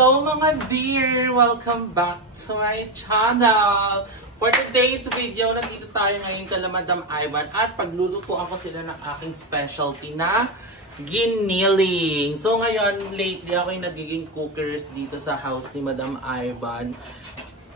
Hello mga dear! Welcome back to my channel! For today's video, nandito tayo ngayon kala Madam Ivan at paglulutuan ko sila ng aking specialty na giniling. So ngayon, lately ako yung nagiging cookers dito sa house ni Madam Ivan.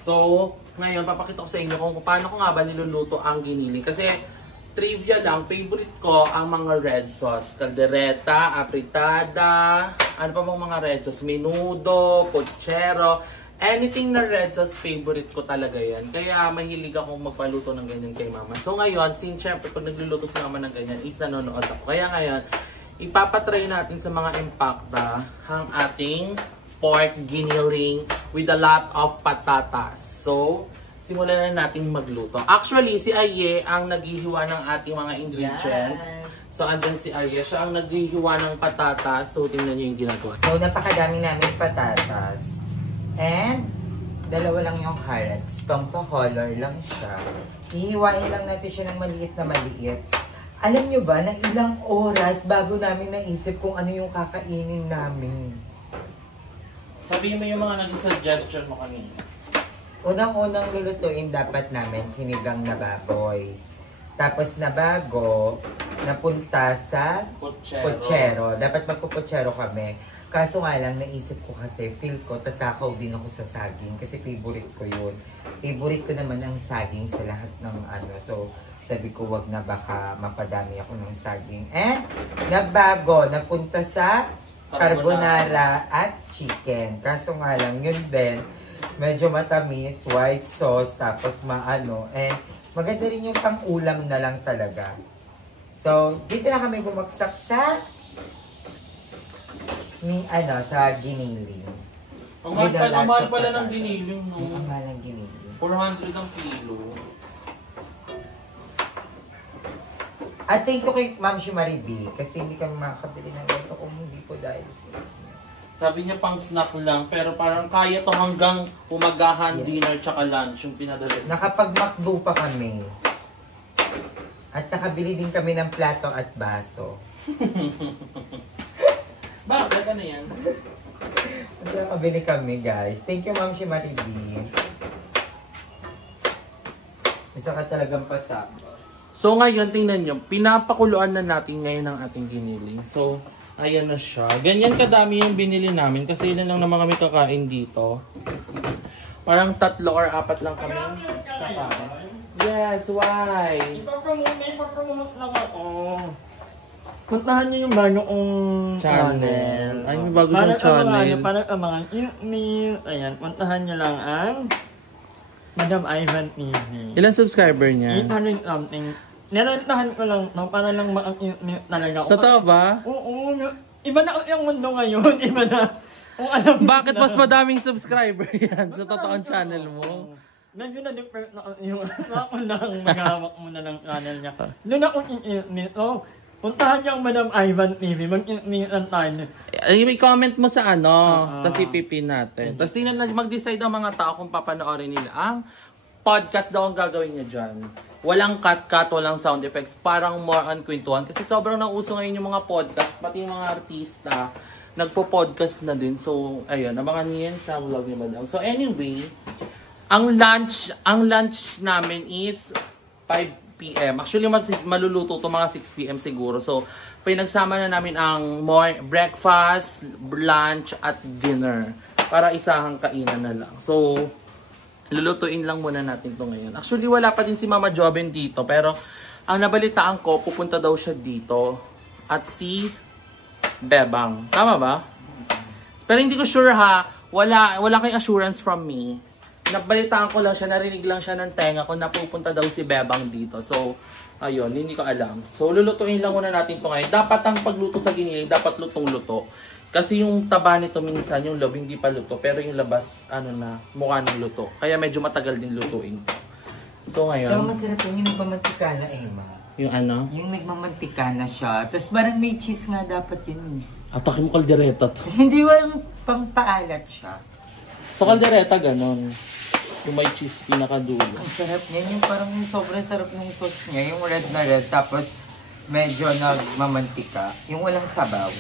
So ngayon, papakita ko sa inyo kung paano ko nga ba niluluto ang giniling. Kasi trivia lang, favorite ko ang mga red sauce. Caldereta, apritada, ano pa bang mga red sauce? Menudo, pochero, anything na red sauce, favorite ko talaga yan. Kaya mahilig akong magpaluto ng ganyan kay mama. So ngayon, since syempre pag nagluluto si mama ng ganyan, is nanonood ako. Kaya ngayon, ipapatry natin sa mga impacta ang ating pork giniling with a lot of patatas. So, simulan na natin magluto. Actually, si Aye ang naghihiwa ng ating mga ingredients. Yes. So, andyan si Aye. Siya ang naghihiwa ng patatas. So, tingnan niyo yung ginagawa. So, napakadami namin patatas. And, dalawa lang yung carrots. Pampa-color lang siya. Ihiwain lang natin siya ng maliit na maliit. Alam nyo ba, na ilang oras bago namin naisip kung ano yung kakainin namin? Sabihin mo yung mga naging suggestion mo kanina. Unang-unang lulutuin dapat namin sinigang na baboy. Tapos na bago, napunta sa pochero. Dapat magpo-pochero kami. Kaso nga lang, naisip ko kasi, feel ko, tatakaw din ako sa saging. Kasi favorite ko yun. Favorite ko naman ang saging sa lahat ng ano. So, sabi ko, wag na baka mapadami ako ng saging. And, nagbago, napunta sa carbonara at chicken. Kaso nga lang, yun din. Medyo matamis, white sauce, tapos maano. And maganda rin yung pang-ulam na lang talaga. So, dito na kami bumagsak sa sa giniling. Ang mahal pala ng giniling, no? Ang mahal ng giniling. 400 ang kilo. At thank you kay Ma'am Shimaribi kasi hindi kami makakabili ng ganito kung hindi po dahil sa sabi niya pang snack lang, pero parang kaya to hanggang umagahan, yes, dinner, tsaka lunch, yung pinadala. Nakapag-McDo pa kami. At nakabili din kami ng plato at baso. Bakit? Ano yan? Kasi nakabili kami, guys. Thank you, Ma'am Shimaribi. Isa ka talagang pasaba. So ngayon, tingnan nyo, pinapakuluan na natin ngayon ang ating giniling. So, ayan na siya. Ganyan kadami yung binili namin kasi ilan lang naman kami kakain dito. Parang 3 or 4 lang kami kakain. Yes, why? Ipapromote lang ako. Puntahan niyo yung bago kong channel. Ay, may bago siyang channel. Parang abangan. Ayan, puntahan niyo lang ang Madam Ivan TV. Ilang subscriber niya? 800 something. Nilantahan ko lang, no, para lang ma-mute talaga ako. Totoo ba? Oo, iba na yung mundo ngayon, iba na. Alam bakit mas madaming subscriber yan sa totoong channel mo? Medyo na-different na yung ako lang maghawak muna ng channel niya. Doon ako i-mute, oh. Puntahan niyo ang Madam Ivan TV, mag-mute lang tayo. May comment mo sa ano, tapos ipipin natin. Tapos tingnan na, mag-decide ang mga tao kung papanoorin nila. Ang podcast daw ang gagawin niya dyan. Walang cut-cut, walang sound effects. Parang more on kwentuhan. Kasi sobrang nauso ngayon yung mga podcast. Pati yung mga artista, nagpo-podcast na din. So, ayun, abangan niyo yan sa vlog ni Madam. So, anyway, ang lunch namin is 5 PM. Actually, maluluto to mga 6 PM siguro. So, pinagsama na namin ang breakfast, lunch, at dinner. Para isahang kainan na lang. So, lulutuin lang muna natin to ngayon. Actually, wala pa din si Mama Joven dito. Pero, ang nabalitaan ko, pupunta daw siya dito. At si Bebang. Tama ba? Pero hindi ko sure ha. Wala kay assurance from me. Nabalitaan ko lang siya, narinig lang siya ng tenga ko na pupunta daw si Bebang dito. So, ayun, hindi ko alam. So, lulutuin lang muna natin to ngayon. Dapat ang pagluto sa giniling, dapat lutong-luto. Kasi yung taba nito minsan, yung loob hindi pa luto. Pero yung labas, mukha ng luto. Kaya medyo matagal din lutuin. So ngayon... Tsaka masarap yung nagmamantika na, Emma. Yung ano? Yung nagmamantika na siya. Tapos parang may cheese nga dapat yun. Atake mo kaldereta to. Hindi walang pampaalat siya. So kaldereta ganon. Yung may cheese pinakadulo. Ang sarap niya. Yung parang yung sobrang sarap ng sauce niya. Yung red na red. Tapos medyo nagmamantika. Yung walang sabaw.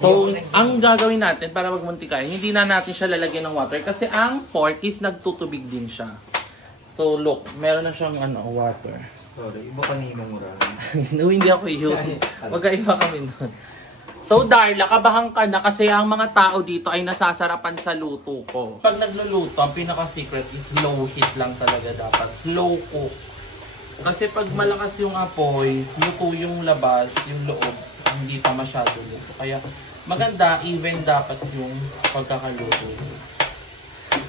So, ang gagawin natin para magmuntikain, hindi na natin siya lalagyan ng water kasi ang pork is nagtutubig din siya. So, look, meron na siyang water. Sorry, iba kanina mura. No, hindi ako yun. Magkaiba kami nun. So, Darla, kabahan ka na kasi ang mga tao dito ay nasasarapan sa luto ko. Pag nagluluto, ang pinaka-secret is low heat lang talaga dapat. Slow cook. Kasi pag malakas yung apoy, luto yung labas, yung loob, hindi pa masyado luto. Kaya, maganda, even dapat yung pagkakaluto.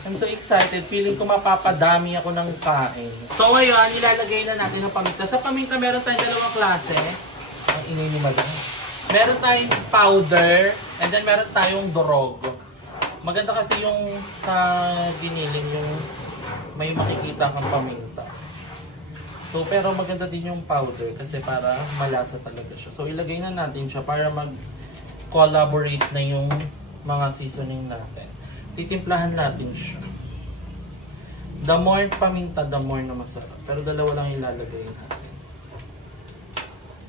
I'm so excited. Feeling ko mapapadami ako ng kain. So ayun, nilalagay na natin ang paminta. Sa paminta, meron tayong dalawang klase. Ang ininimal ko. Meron tayong powder, and then meron tayong durog. Maganda kasi yung sa giniling yung may makikita kang paminta. So pero maganda din yung powder kasi para malasa talaga siya. So ilagay na natin siya para mag-collaborate na yung mga seasoning natin. Titimplahan natin siya. The more paminta, the more na masarap. Pero dalawa lang ilalagay natin.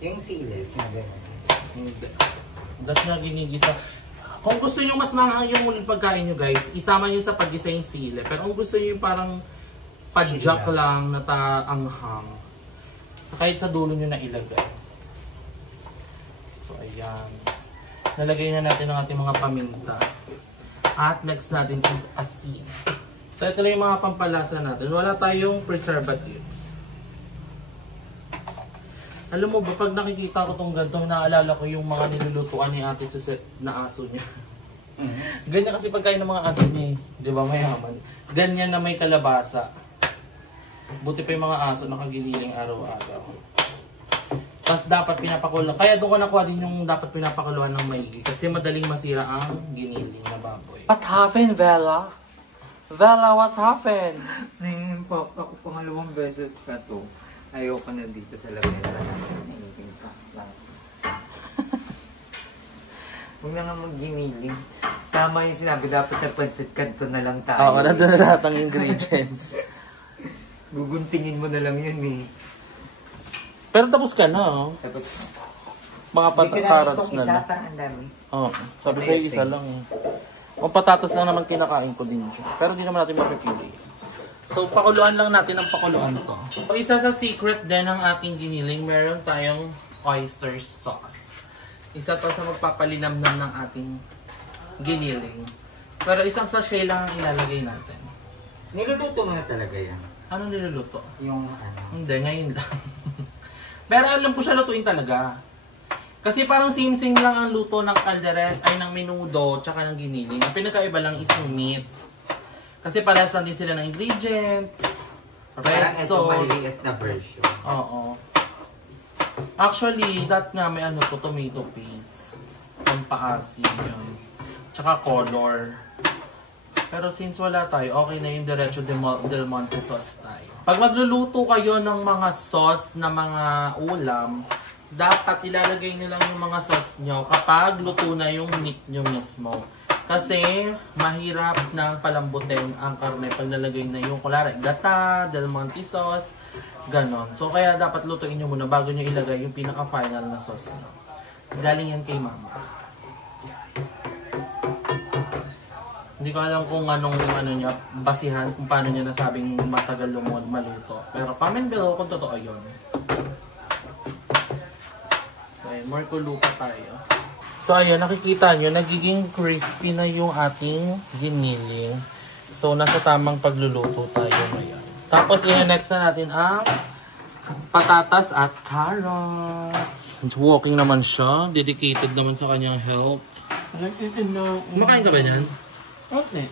Yung sili, sinabi mo. Hindi. That's na ginigisa. Kung gusto nyo mas mahang yung pagkain nyo guys, isama nyo sa paggisa yung sili. Pero kung gusto nyo yung parang padjak lang na taanghang, so kahit sa dulo nyo na ilagay. So ayan. Nalagay na natin ang ating mga paminta. At next natin is asin. So ito na yung mga pampalasa natin. Wala tayong preservatives. Alam mo ba, pag nakikita ko tong ganito, naalala ko yung mga nilulutuan ni ate Suset na aso niya. Ganyan kasi pagkain ng mga aso niya, di ba, mayaman. Ganyan na may kalabasa. Buti pa yung mga aso nakagililing araw-araw. Tapos dapat pinapakuluan. Kaya doon ko nakuha din yung dapat pinapakuluan ng maigi. Kasi madaling masira ang giniling na baboy. What happened, Bella? Bella, what happened? Nai-impact ako pangalawang beses ka to. Ayoko na dito sa lamesa namin. Nai-impact lang. Huwag na nga mag-giniling. Tama yung sinabi, dapat nagpansit kanto na lang tayo. Oo, nandun na lahat ang ingredients. Guguntingin mo na lang yun eh. Pero tapos ka na, oh. Tapos, Mga carrots na lang. Ang dami. Oo, sabi sa'yo isa lang eh. Ang patatas lang naman kinakain ko din siya. Pero di naman natin mapipili. So, pakuluan lang natin ang pakuluan to. So, isa sa secret din ng ating giniling, meron tayong oyster sauce. Isa to sa magpapalinamnam ng ating giniling. Pero isang sachet lang ang ilalagay natin. Niluluto mo na talaga yan. Anong niluluto? Yung ano? Hindi, ngayon lang. Pero alam ko siya lutuin talaga. Kasi parang same-same lang ang luto ng kaldereta, ay ng menudo, tsaka ng giniling. Ang pinakaiba lang is yung meat. Kasi parehas lang din sila ng ingredients. Parang Red ito sauce. maliliit na version. Oo. Actually, that nga may tomato paste. Pampaasim yun. Tsaka color. Pero since wala tayo, okay na yung Diretso Del Monte sauce tayo. Pag magluluto kayo ng mga sauce na mga ulam, dapat ilalagay nyo lang yung mga sauce nyo kapag luto na yung meat nyo mismo. Kasi mahirap nang palambutin ang karne pag nalagay na yung kulari gata, Del Monte sauce, ganon. So kaya dapat lutuin nyo muna bago nyo ilagay yung pinaka-final na sauce nyo. Galing yan kay mama. Hindi ko alam kung anong niya, basihan, kung paano niya nasabing matagal maluto. Pero comment below kung totoo yun. So, ayun, more kulo pa tayo. So, ayun, nakikita nyo, nagiging crispy na yung ating giniling. So, nasa tamang pagluluto tayo ngayon. Tapos, i-next na natin ang patatas at carrots. Walking naman siya. Dedicated naman sa kanyang health. Kumakain ka ba niyan? Okay.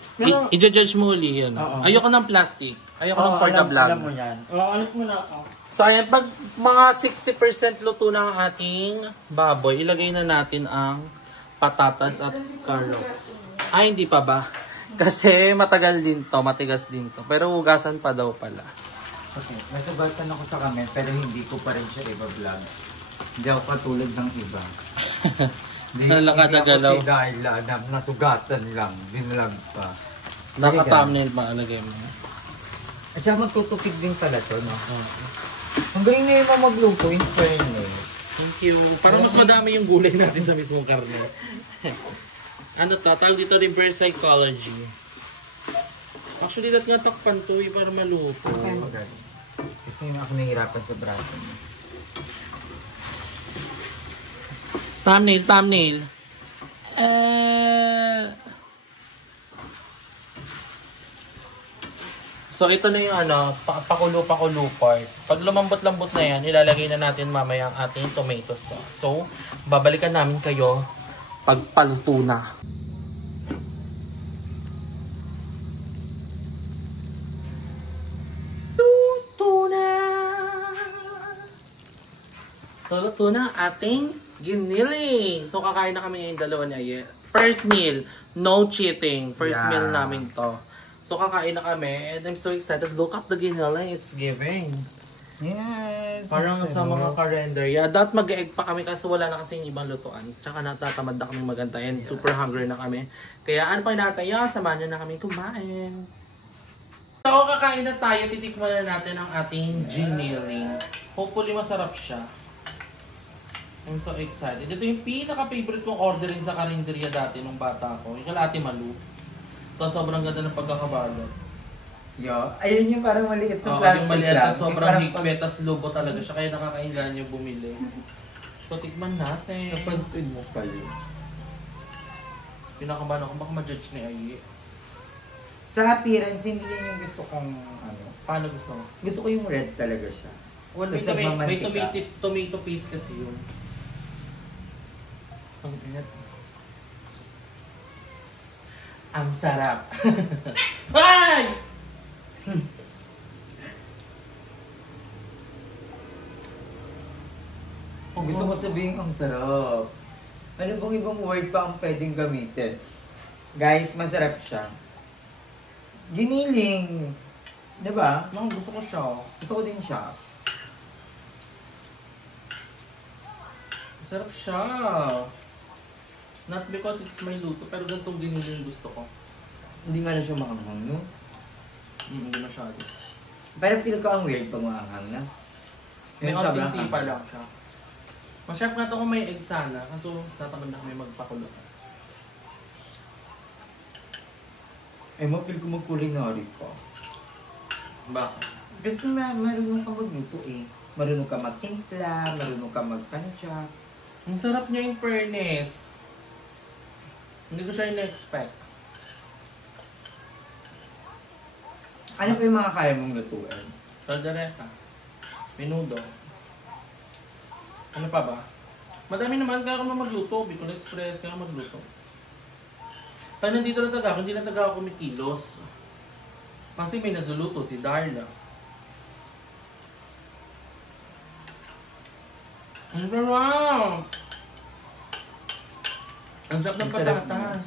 I-judge mo uli yan. Ayoko ng plastic. Ayoko ng porta-vlog. Alam mo yan. Alis mo na ako. So ayan, pag mga 60% luto ng ating baboy, ilagay na natin ang patatas at carrots. Ay, hindi pa ba? Kasi matagal din to, matigas din to. Pero hugasan pa daw pala. Okay, nasugatan ako sa comment pero hindi ko pa rin siya iba-vlog. Hindi ako katulad ng iba. Hindi ako si Darla na nasugatan lang, binlag pa. Naka-thumbnail ba alagay mo? At saka magtutupig din pala to, no? Ang galing na yung magluto, in fairness. Thank you. Parang mas madami yung gulay natin sa mismong karne. Ano to? Tawag dito reverse psychology. Actually, that nga takpan to para maluto. Okay, maganda. Kasi ako nahihirapan sa braso mo. Thumbnail. So, ito na yung pakulo part. Pag lumambot-lambot na yan, ilalagay na natin mamaya ang ating tomato sauce. So, babalikan namin kayo pag paluto na. So, luto na ang ating giniling. So, kakain na kami ngayong dalawa niya. First meal, no cheating. First meal namin to. So, kakain na kami. And I'm so excited. Look at the giniling. It's giving. Yes. Parang sa mga ka-render. Yeah, dapat mag-egg pa kami kasi wala na kasi yung ibang lutuan. Tsaka natatamad na kami magantay. And super hungry na kami. Kaya ano pa natin? Samahan nyo na kami kumain. So, kakain na tayo. Titikman na natin ang ating giniling. Hopefully, masarap siya. I'm so excited. Ito yung pinaka-favorite kong ordering sa karinderya dati nung bata ko. Yung kala Ate Malu. Ito sobrang ganda ng pagkakabalot. Ayun yung parang maliit na Yung plastic maliit lang. na sobrang higpit, tas lobo talaga siya. Kaya nakakaingan yung bumili. So, tikman natin. Napansin mo pa yun. Pinakabahan ako, baka ma-judge ni Ayi. Sa appearance, hindi yan yung gusto kong Paano gusto mo? Gusto ko yung red talaga siya. Well, Tas may nagmamantika. tomato paste kasi yun. Ang ingat. Ang sarap. Ay! Gusto ko sabihin ang sarap. Ano bang ibang word pa ang pwedeng gamitin? Guys, masarap siya. Giniling. Diba? Gusto ko siya. Gusto ko din siya. Sarap siya. Not because it's my luto, pero ganitong giniling gusto ko. Hindi nga na siya maanghang, no? Hindi masyado. Pero feel ko ang weird pag maanghang na. May Yung sobrang konting sipa anghang. lang siya. Masarap na ito kung may egg sana, kaso tatamad na kami magpakulo. Ay mo, feel ko mag-culinary ko. Bakit? Kasi marunong ka magluto eh. Marunong ka magtimpla, marunong ka magtansya. Ang sarap niya yung fairness. Hindi ko siya in-expect. Ano pa yung mga kaya mong lutuin? Caldereta. Menudo. Ano pa ba? Madami naman, kaya ako magluto. Bicol Express, kaya ako magluto. Kaya nandito na taga ako, hindi na taga ako kumikilos. Kasi may nagluluto si Darla. Ang sarap! Ang sarap ng patatas.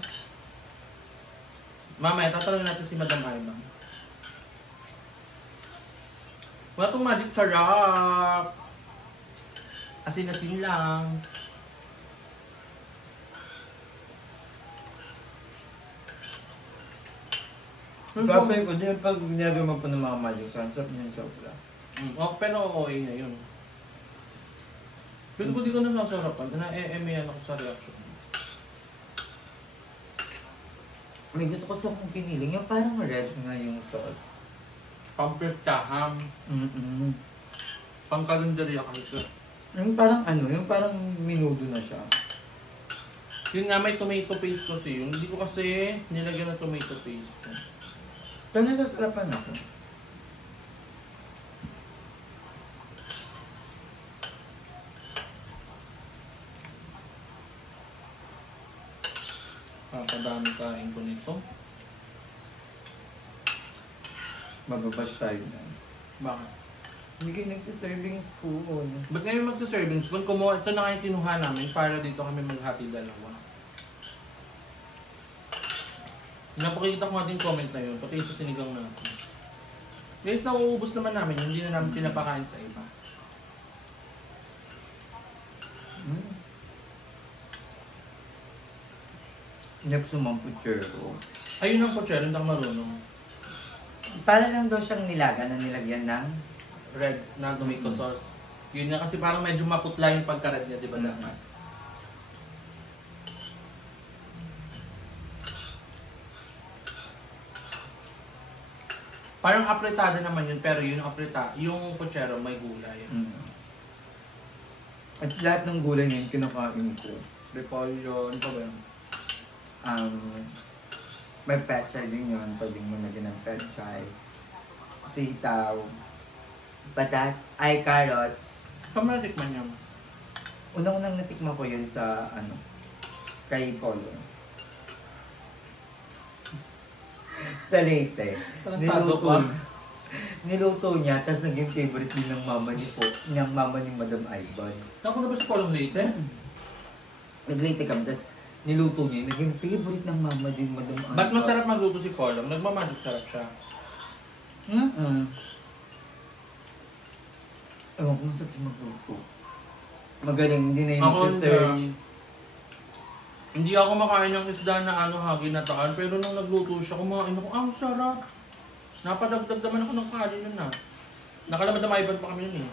Mamaya, tatanungin natin si Madam Aimang. Wala itong magic sarap! Asin-asin lang. Babay ko din pag niyagaman po ng mga magic sarap niya yung sobra. Pero okay na yun. Pero kung di ko na nasarapan, na-EM-yan ako sa reaction. May gusto ko sa kong piniling, yung parang red nga yung sauce. Pampirtaham. Pangkalundarya kami ito. Yung parang yung parang minudo na siya. Yun nga, may tomato paste kasi yun. Hindi ko kasi nilagyan ng tomato paste. Pero nasasarapan ako. Kadami kain ko nito. Mababash tayo na. Bakit? Hindi kayo nagsiserving spoon. Ba't ngayon magsa-serving spoon? Ito na nga yung kinuha namin para dito kami maghati dalawa. Napakikita ko nga din comment na yun, pati sa sinigang natin. Guys, nauubos naman namin, hindi na namin pinapakain sa iba. Nagsumang puchero. Ayun ang pochero, hindi ako marunong. Para lang daw siyang nilaga na nilagyan ng Reds na tomato sauce. Yun nga kasi parang medyo maputla yung pagka-red niya, di ba dapat? Parang apretada naman yun, pero yung yung puchero may gulay. At lahat ng gulay na yun, kinakain ko. Repolyo, ano pa ba yun? May petchay din yun. Pwedeng mo lagyan ng petchay. Sitaw. Carrots. Paano natikman yun? Unang-unang natikman ko yun sa, kay Polo. Sa Leyte. Niluto niya, tapos naging favorite din ng mama ni Madam Ivan. Naku na ba si Polong Leyte? Nag-Leyte kami, tapos niluto niya, naging favorite ng mama din Madam Ivan. Ba't masarap magluto si Polong? Nagmamagic sarap siya. Ewan ko masarap siya magluto. Magaling, hindi na yun nagsisearch. Hindi ako makain ng isda na ginataan, pero nung nagluto siya, kumain ako, ang sarap. Napadagdag naman ako ng kanin nun na. Nakalamadamaiban pa kami nun eh.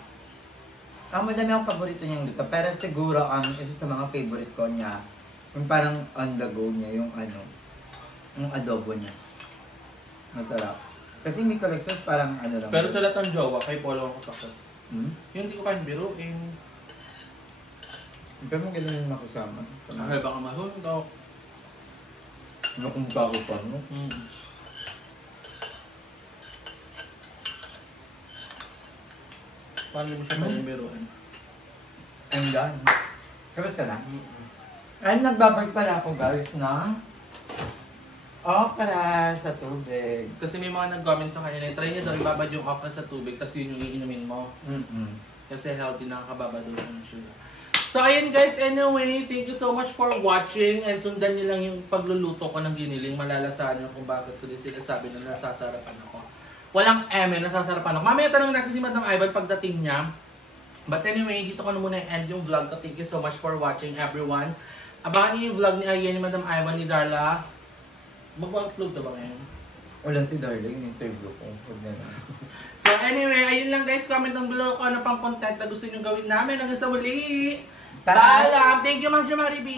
Madami akong paborito niyang luto, pero siguro isa sa mga favorite ko niya, yung parang on the go niya, yung yung adobo niya. Masarap. Kasi may collections parang lang. Pero sa lahat ng jowa, kay Polo ako takot. Yung hindi ko kain biruin. Pero mo ganun yung makusama. Ay, baka masuntok. Nakumpa ko pa, no? Paano mo siya pwede biruin? I'm done. Kamusta na? Ay, nagbabag pala ako guys na okra sa tubig. Kasi may mga nag-comment sa kanya, try niya daw ibabad yung okra sa tubig, tapos yun yung iinumin mo. Kasi healthy, nakakababa daw yung sugar. So ayun guys, anyway, thank you so much for watching and sundan niyo lang yung pagluluto ko ng giniling. Malalasahan niyo kung bakit ko din sinasabi na nasasarapan ako. Walang nasasarapan ako. Mamaya tanong natin si Madam Ivan pagdating niya. But anyway, dito ko na muna end yung vlog ko. Thank you so much for watching everyone. Abangan niyo yung vlog ni Ayan, ni Madam Ivan, ni Darla. Mag-upload na ba ngayon? Wala si Darla, yung interview ko. Huwag na lang. So anyway, ayun lang guys. Comment down below kung ano pang content na gusto nyo gawin namin. Hanggang sa muli. Paalam! Thank you, Ma'am Jamari B.